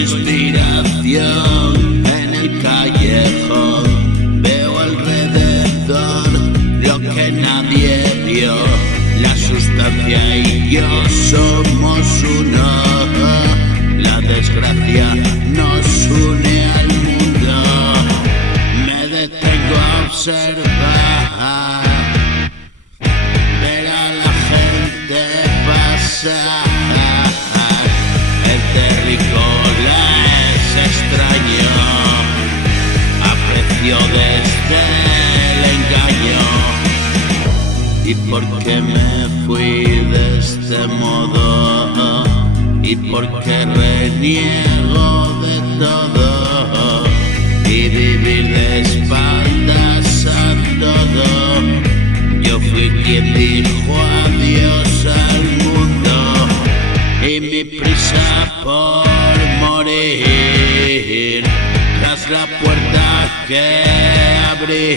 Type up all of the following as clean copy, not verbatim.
inspiración en el callejón. Veo alrededor lo que nadie vio. La sustancia y yo somos uno. La desgracia nos une al mundo. Me detengo a observar, ver a la gente pasar. El terrícola es extraño, aprecio desde el engaño. ¿Y por qué me fui de este modo? ¿Y por qué reniego de todo? Y vivir de espaldas a todo. Yo fui quien dijo adiós al mundo. Y mi prisa por morir tras la puerta que abrí,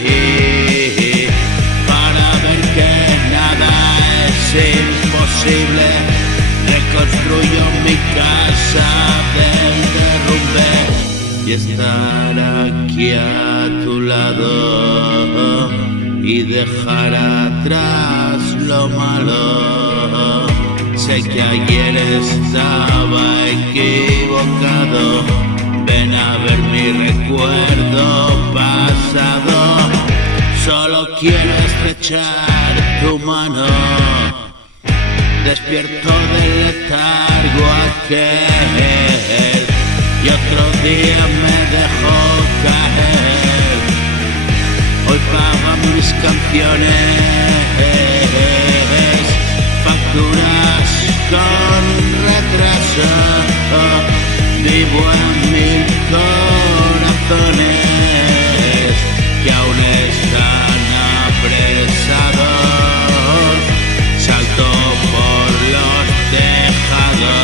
para ver que nada es imposible. Reconstruyo mi casa del derrumbe y estar aquí a tu lado y dejar atrás lo malo. Sé que ayer estaba equivocado. Ven a ver mi recuerdo pasado. Solo quiero estrechar tu mano. Despierto del letargo aquel y otro día me dejo caer. Hoy pagan mis canciones, facturas con retraso. Vivo en 1000 corazones que aún están apresados. Salto por los tejados.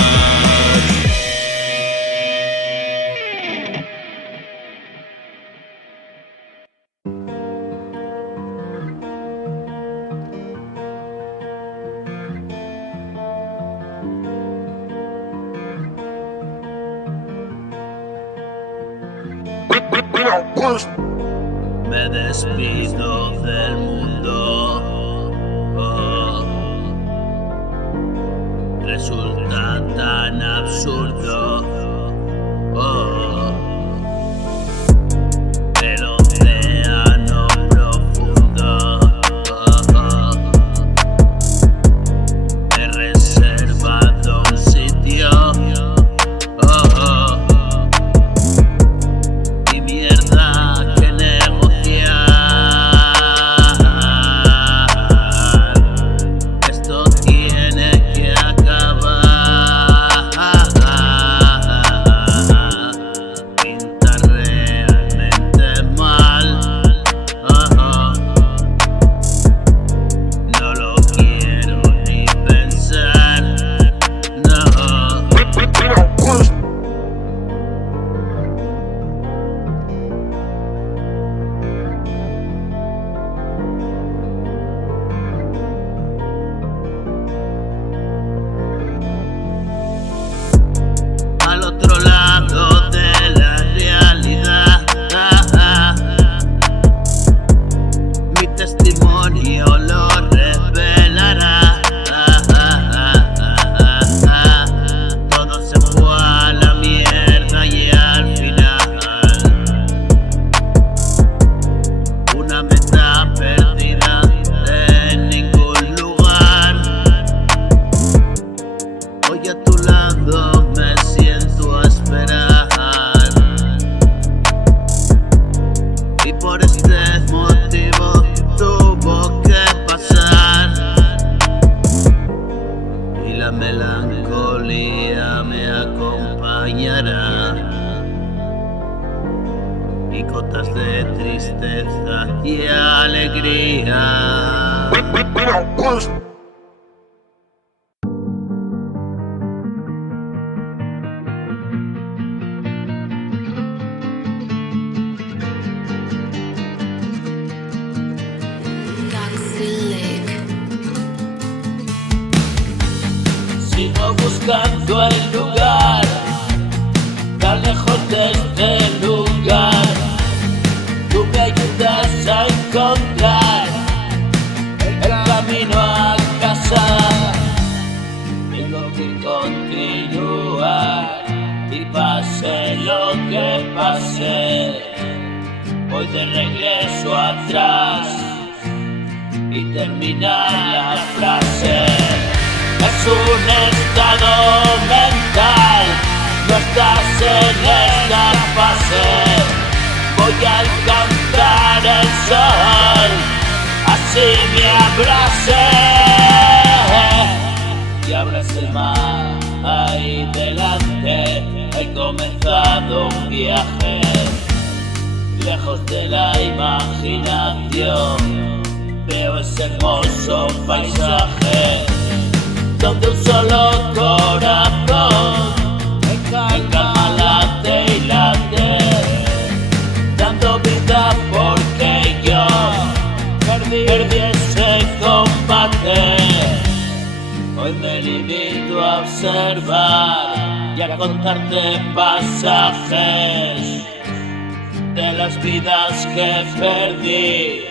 Me despido del mundo. Resulta tan absurdo. El océano profundo he reservado un sitio. Y mierda que negociar. Esto tiene que acabar. Pinta realmente mal. No lo quiero ni pensar. No. Al otro lado de la realidad, mi testimonio lo revelará. Todo se fue a la mierda y al final una meta perdida en ningún lugar. Hoy a tu lado me siento a esperar, y por este motivo tuvo que pasar. Y la melancolía me acompañará, y gotas de tristeza y alegría. Sigo buscando el lugar, tal pasé, voy de regreso atrás y terminar la frase. Es un estado mental, no estás en esta fase. Voy a alcanzar el sol, así me abrace y abrace el mar ahí delante. He comenzado un viaje lejos de la imaginación. Veo ese hermoso paisaje donde un solo corazón en calma late y late, dando vida porque yo perdí ese combate. Hoy me limito a observar y a contarte pasajes de las vidas que perdí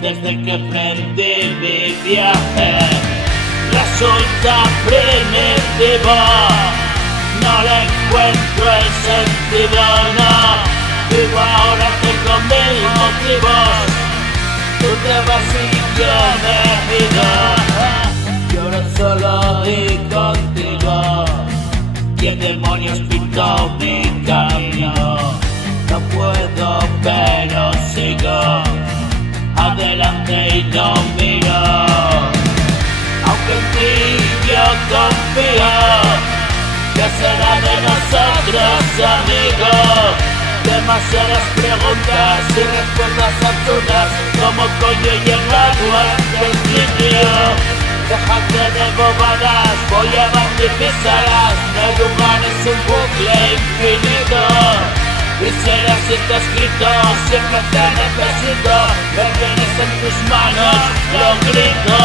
desde que emprendí mi viaje. Resulta primitivo, no le encuentro el sentido, no. Vivo ahora, tengo mil motivos, tú te vas y yo me pido. Lloro solo y contigo, ¿quién demonios pintó mi camino? No puedo, pero sigo adelante y no miro. Aunque en ti yo confío, ¿qué será de nosotros, amigos? Demasiadas preguntas y respuestas absurdas, ¿cómo coño llegaron a este sitio? Déjate de bobadas, voy a bautizarlas. El humano es un bucle infinito y será así está escrito. Siempre te necesito, me tienes en tus manos, lo grito.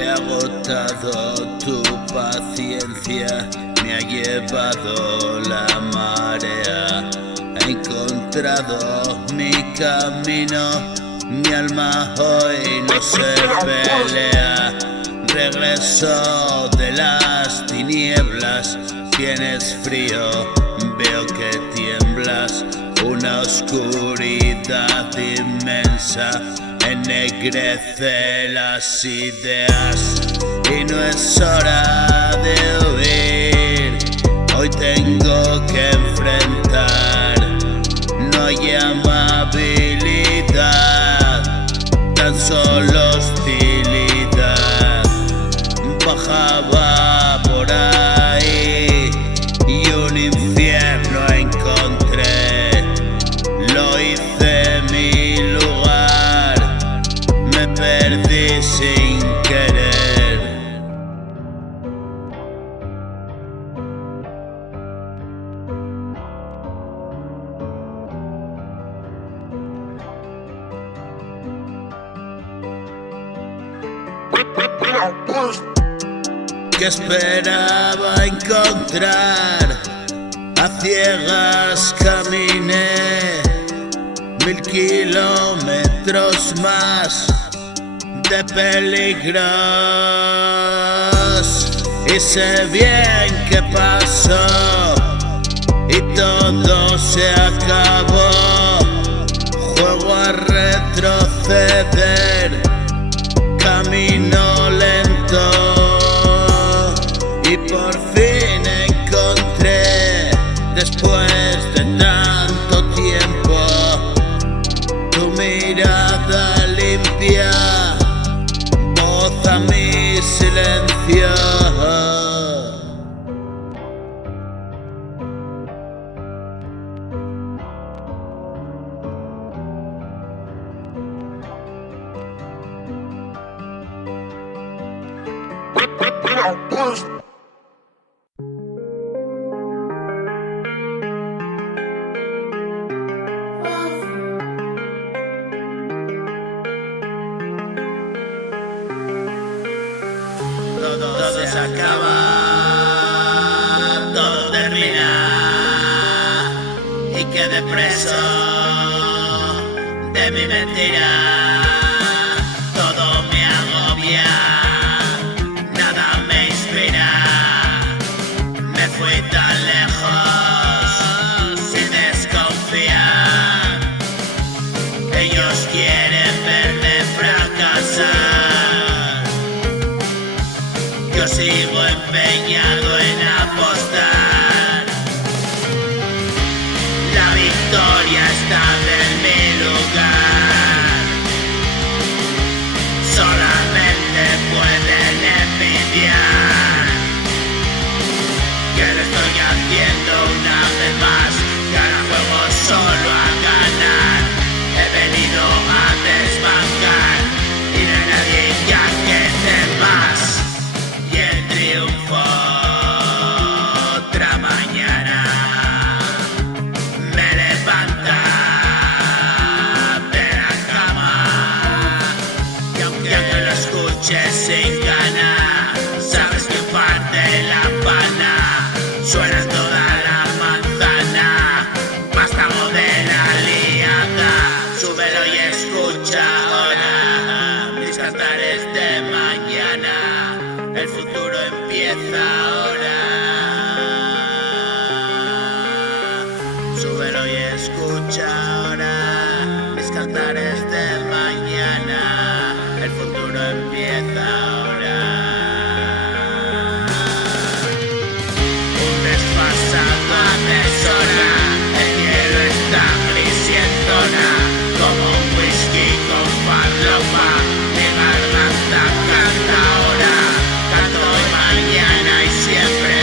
He agotado tu paciencia, me ha llevado la marea. He encontrado mi camino, mi alma hoy no se pelea. Regreso de las tinieblas, tienes frío, veo que tiemblas. Una oscuridad inmensa ennegrece las ideas y no es hora de huir. Hoy tengo que enfrentar, no hay amabilidad, tan solo hostilidad. Bajaba por ahí y un infierno encontré, lo hice mi lugar, me perdí sin querer. Que esperaba encontrar, a ciegas caminé 1000 kilómetros más de peligros y sé bien qué pasó y todo se acabó. Juego a retroceder, camino lento y por fin encontré, después de tanto tiempo, tu mirada limpia, voz a mi silencio. todo se acaba, todo termina y quedé preso de mi mentira. Todo me agobia, nada me inspira. Me fui tan lejos sin desconfiar. Ellos quieren verme fracasar. Yo sigo empeñado en apostar. La victoria está en mi lugar. Solamente pueden envidiar que lo estoy haciendo una vez más. Que ahora juego solo a ganar. He venido a desbancar y no hay nadie ya que temas. Y el triunfo otra mañana me levanta de la cama. Y aunque lo escuches sin ganas, sabes que parte la pana. Suena toda la manzana, vástago de la liada. Súbelo y escucha ahora mis cantares de mañana. El futuro empieza ahora. Súbelo y escucha ahora mis cantares de mañana. El futuro empieza ahora. Un desfasado atesora, el cielo está gris y entona como un whisky con farlopa. Mi garganta canta ahora, canto hoy, mañana y siempre.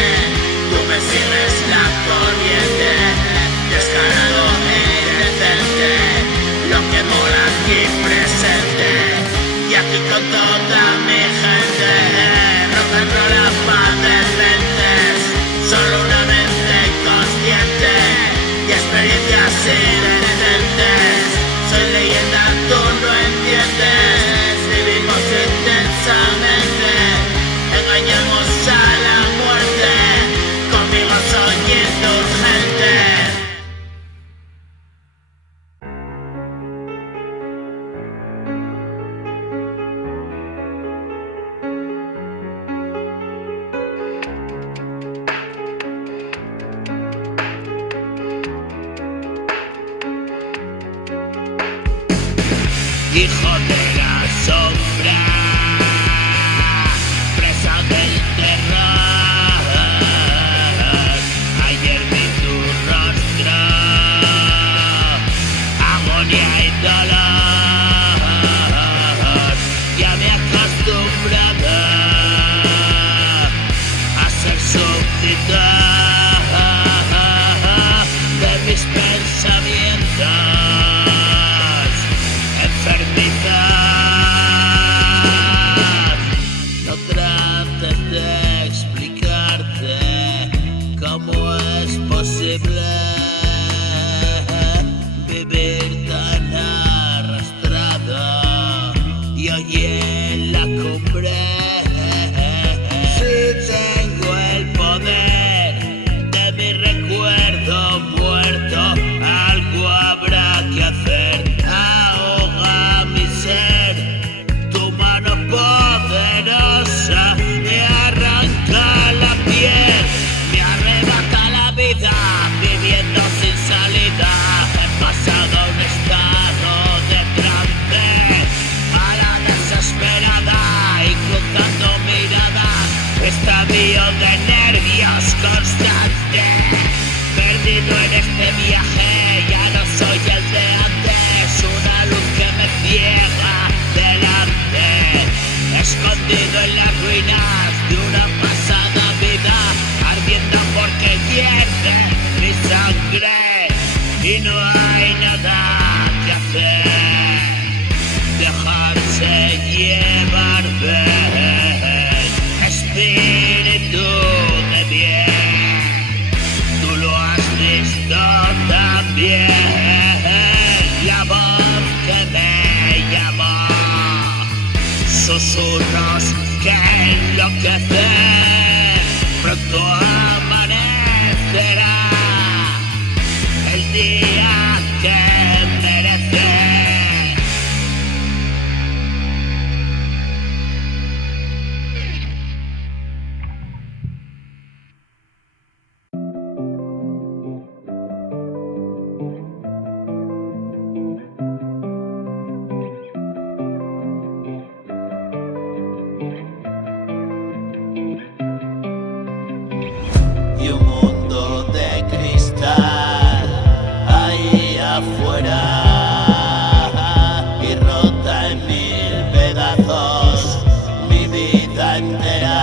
Tú me sigues la corriente, descarado e indecente. Lo que mola aquí presente, y aquí con toda mi gente. Rock and roll a paz de mentes, solo una mente consciente y experiencias inexistentes. Soy leyenda, tú no entiendes. Vivimos intensamente, engañamos a la muerte. Conmigo soy indulgente. Hijo de la sombra, presa del terror. Ayer vi tu rostro, agonía y dolor. Ya me he acostumbrado a ser súbdito de mis pensamientos. Enfermedad, no trates de explicarte cómo es posible vivir tan arrastrado y hoy en la cumbre. Si tengo el poder de mi recuerdo muerto, algo habrá que hacer. Tu mano poderosa me arranca la piel, me arrebata la vida, viviendo sin salida. He pasado un estado de trance a la desesperada y cruzando miradas, estadio de nervios constante. Perdido en este viaje, ya no soy el de antes. Una luz que me ciega delante, escondido en las ruinas de una pasada vida, ardiendo porque hierve mi sangre y no hay nada que hacer. Dejarse llevar del espíritu de bien. Tú lo has visto también. La voz que me llamó, susurros que enloquecen. enloquecer. Pronto amanecerá el día que merece. Y un mundo de cristal ahí afuera y rota en mil pedazos mi vida entera.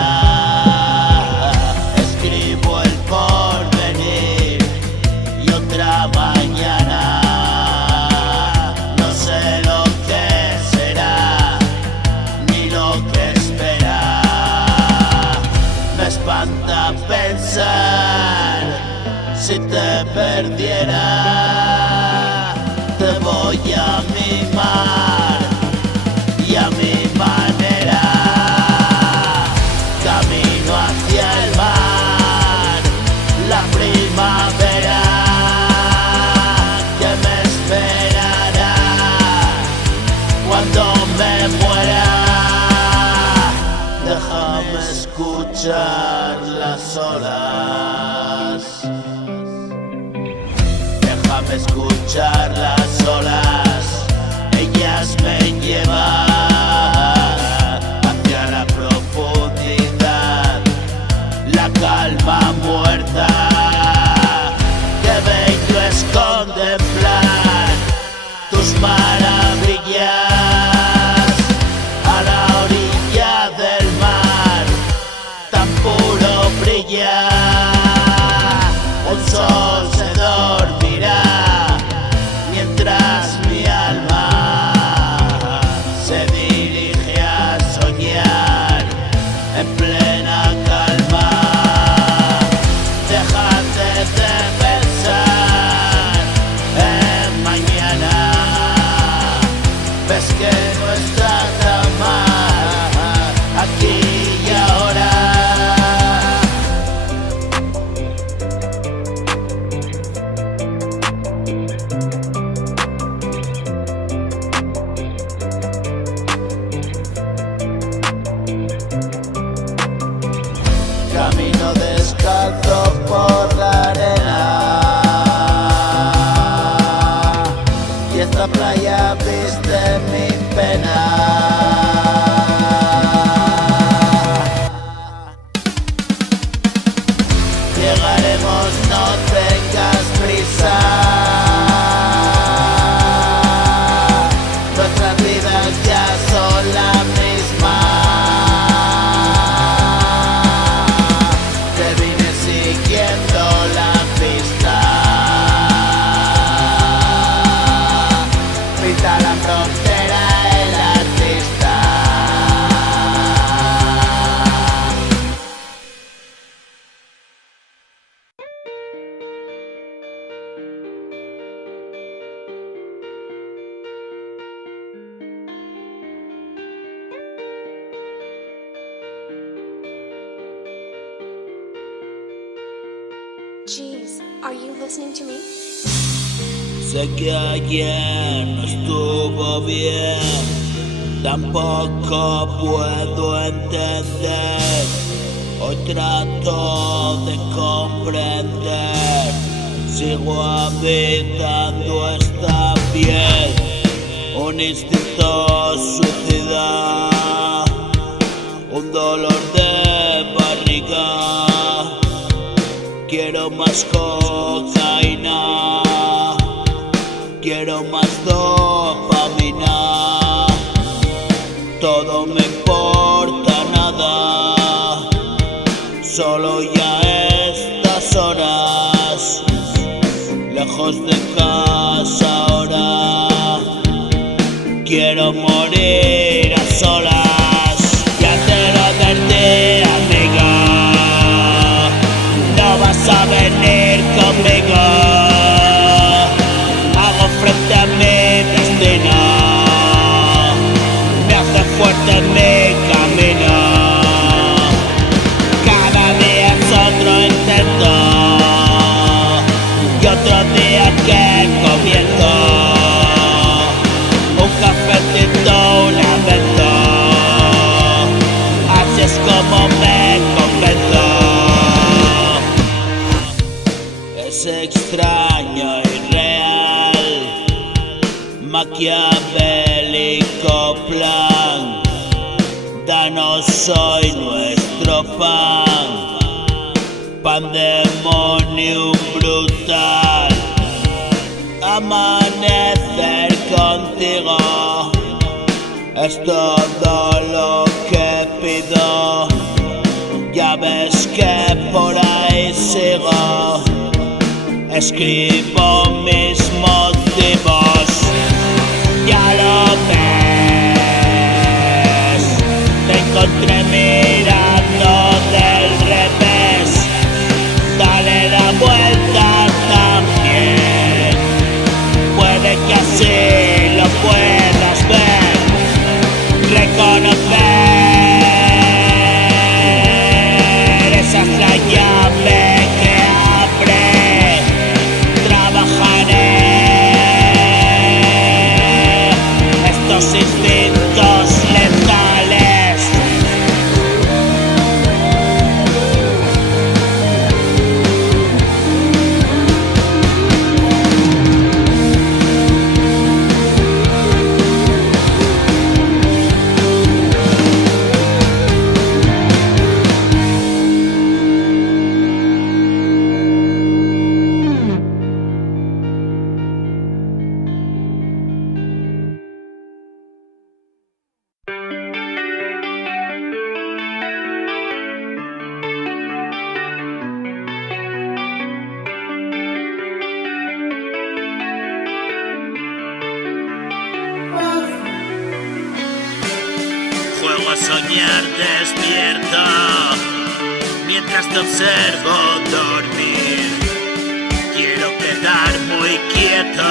Escribo el porvenir y otra mañana. No sé lo que será ni lo que espera. Me espanta pensar si te perdiera. Te voy a mimar y a mi manera. Camino hacia el mar, la primavera que me esperará cuando me muera. Déjame escuchar las olas. Déjame escuchar las olas. Ellas me llevan hacia la profundidad, la calma muerta. Qué bello es contemplar tus maravillas a la orilla del mar, tan puro brilla. Un sol se dormirá mientras mi alma se dirige a soñar en plena calma. Déjate de pensar en mañana. Ves que no está tan mal aquí y ahora. Camino descalzo por la arena y esta playa viste mi pena. Llegaremos, no tengas prisa. Nuestras vidas ya son la misma. Te vine siguiendo la pista. Pinta la frontera el artista. Jeez, are you listening to me? Sé que ayer no estuvo bien, tampoco puedo entender. Hoy trato de comprender, sigo habitando esta piel. Un instinto suicida, un dolor de barriga. Quiero más cocaína, quiero más dopamina. Todo me importa nada, solo ya estas horas, lejos de casa ahora. Quiero morir a solas. Ya te lo advertí, amiga, no vas a venir conmigo. Hago frente a mi destino, me hace fuerte en mi camino. es extraño y real, maquiavélico plan, danos hoy nuestro pan, pandemonium brutal, amanecer contigo es todo lo que pido. Ya ves que por ahí sigo, escribo mis motivos. Ya lo ves, te encontré mirando del revés. Dale la vuelta también, puede que así lo puedas ver, reconocer. Esa es la llave que abre. Trabajaré estos instintos letales. Juego a soñar despierto mientras te observo dormir. Quiero quedar muy quieto,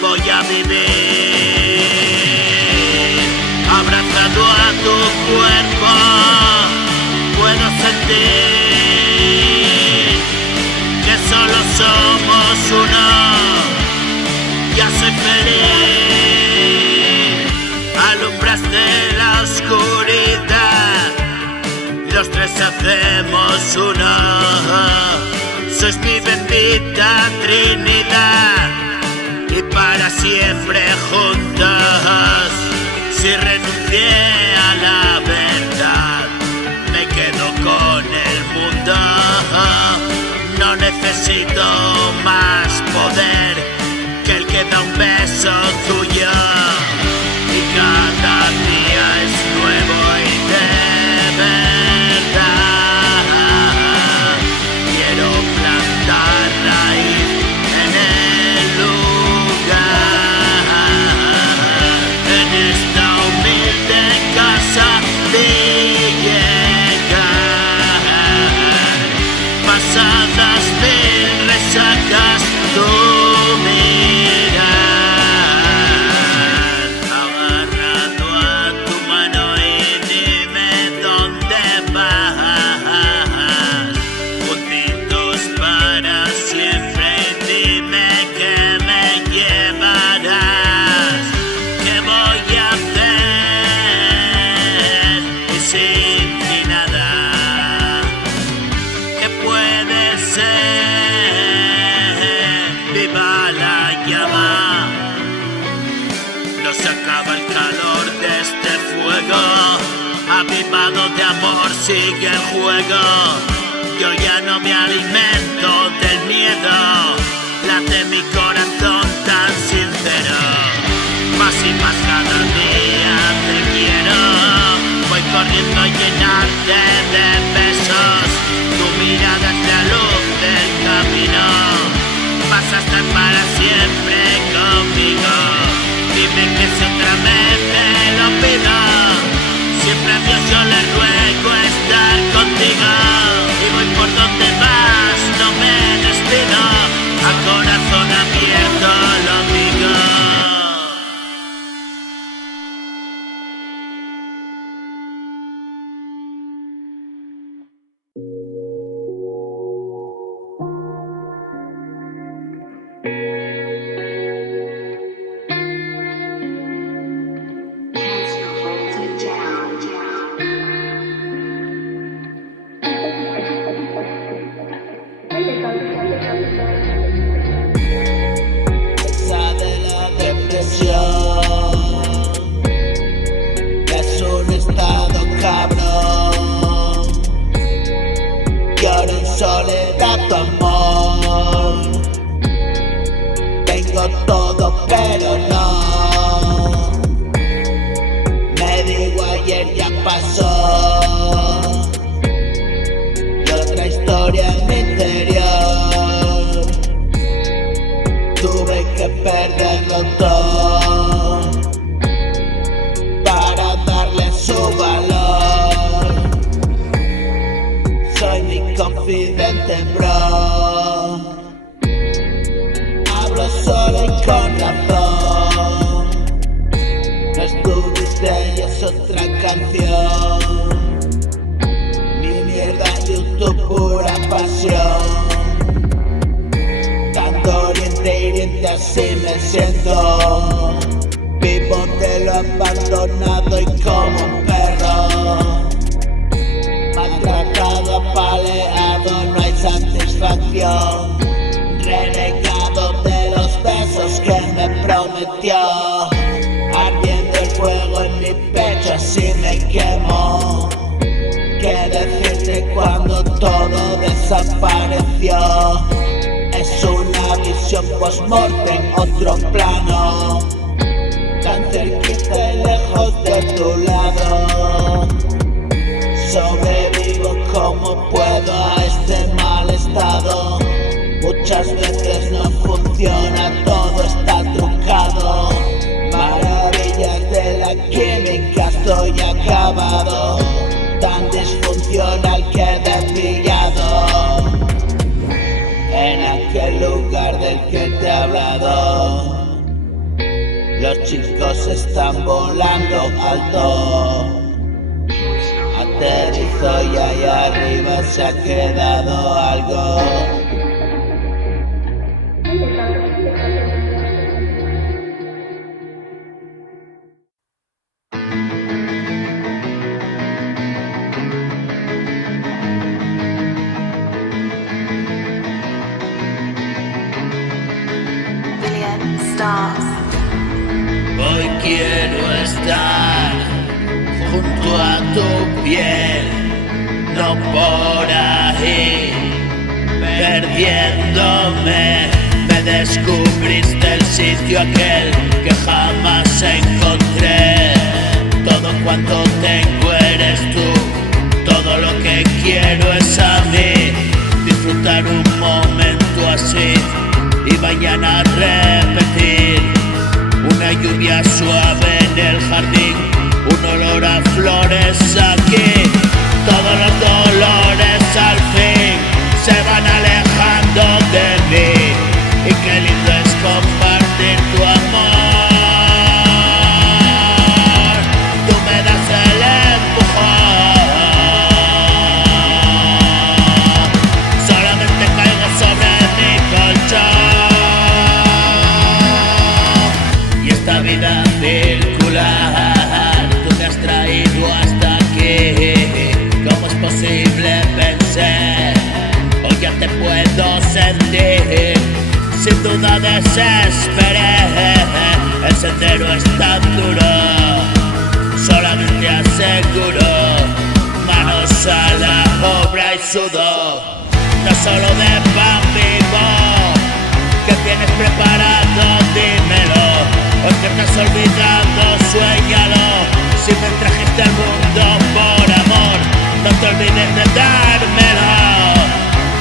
voy a vivir abrazado a tu cuerpo. Puedo sentir que solo somos uno. Ya soy feliz, alumbraste la oscuridad, los tres hacemos uno. Sois mi bendita Trinidad y para siempre juntos. Si renuncié a la verdad, me quedo con el mundo. No necesito más poder que el que da un beso tuyo. Y cada día es nuevo y de verdad. Quiero plantar raíz en el lugar, en esta humilde casa de llegar. Pasadas mil resacas, tú avivado de amor sigue el juego. Yo ya no me alimento del miedo, late mi corazón tan sincero. Más y más cada día te quiero, voy corriendo a llenarte de besos. Tu mirada es la luz del camino, vas a estar para siempre conmigo. Dime que si otra vez te lo pido, siempre a Dios yo le ruego estar contigo. Y voy por donde vas, no me despido, a corazón abierto lo digo. tanto amor. Tengo todo pero no. Me digo ayer ya pasó, y otra historia en mi interior. Tuve que perderlo todo para darle su valor. Soy mi confidente, bro. Hablo solo y con razón. No estuviste y es otra canción. Mi mierda en YouTube, pura pasión. Tanto oriente hiriente así me siento. Vivo de lo abandonado y como un perro. Maltratado, apaleado, no hay satisfacción. Renegado de los besos que me prometió. Ardiendo el fuego en mi pecho, así me quemo. ¿Qué decirte cuando todo desapareció? Es una visión post-mortem, otro plano. Tan cerquita y lejos de tu lado. Sobrevivo como puedo a este mal estado. Muchas veces no funciona, todo está trucado. Maravillas de la química, estoy acabado. Tan disfuncional quedé pillado en aquel lugar del que te he hablado. Los chicos están volando alto. Aterrizo y ahí arriba se ha quedado algo. Hoy quiero estar junto a tu piel, no por ahí, perdiéndome. Me descubriste el sitio aquel que jamás encontré. Todo cuanto tengo eres tú, todo lo que quiero es a mí. Disfrutar un momento así y mañana repetir. Una lluvia suave en el jardín, un olor a flores aquí. Todos los dolores al fin se van alejando de mí. Y qué lindo es compartir tu amor. Tú me das el empujón. Solamente caigo sobre mi colchón. Y esta vida circular, tú me has traído hasta aquí. ¿Cómo es posible? Pensé, hoy ya te puedo sentir. Sin duda desesperé, el sendero es tan duro. Solamente aseguro, manos a la obra y sudor. No solo de pan vivo, ¿qué tienes preparado? Dímelo. O que estás olvidando, suéñalo. Si me trajiste al mundo por amor, no te olvides de dármelo.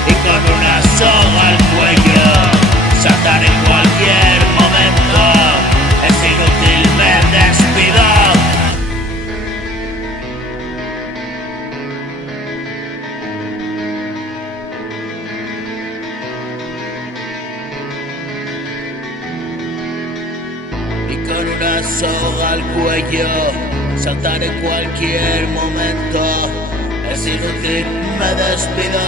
Y con una soga al cuello, saltar en cualquier momento. Es inútil, me despido. Y con una soga al cuello, saltar en cualquier momento. Es inútil, me despido.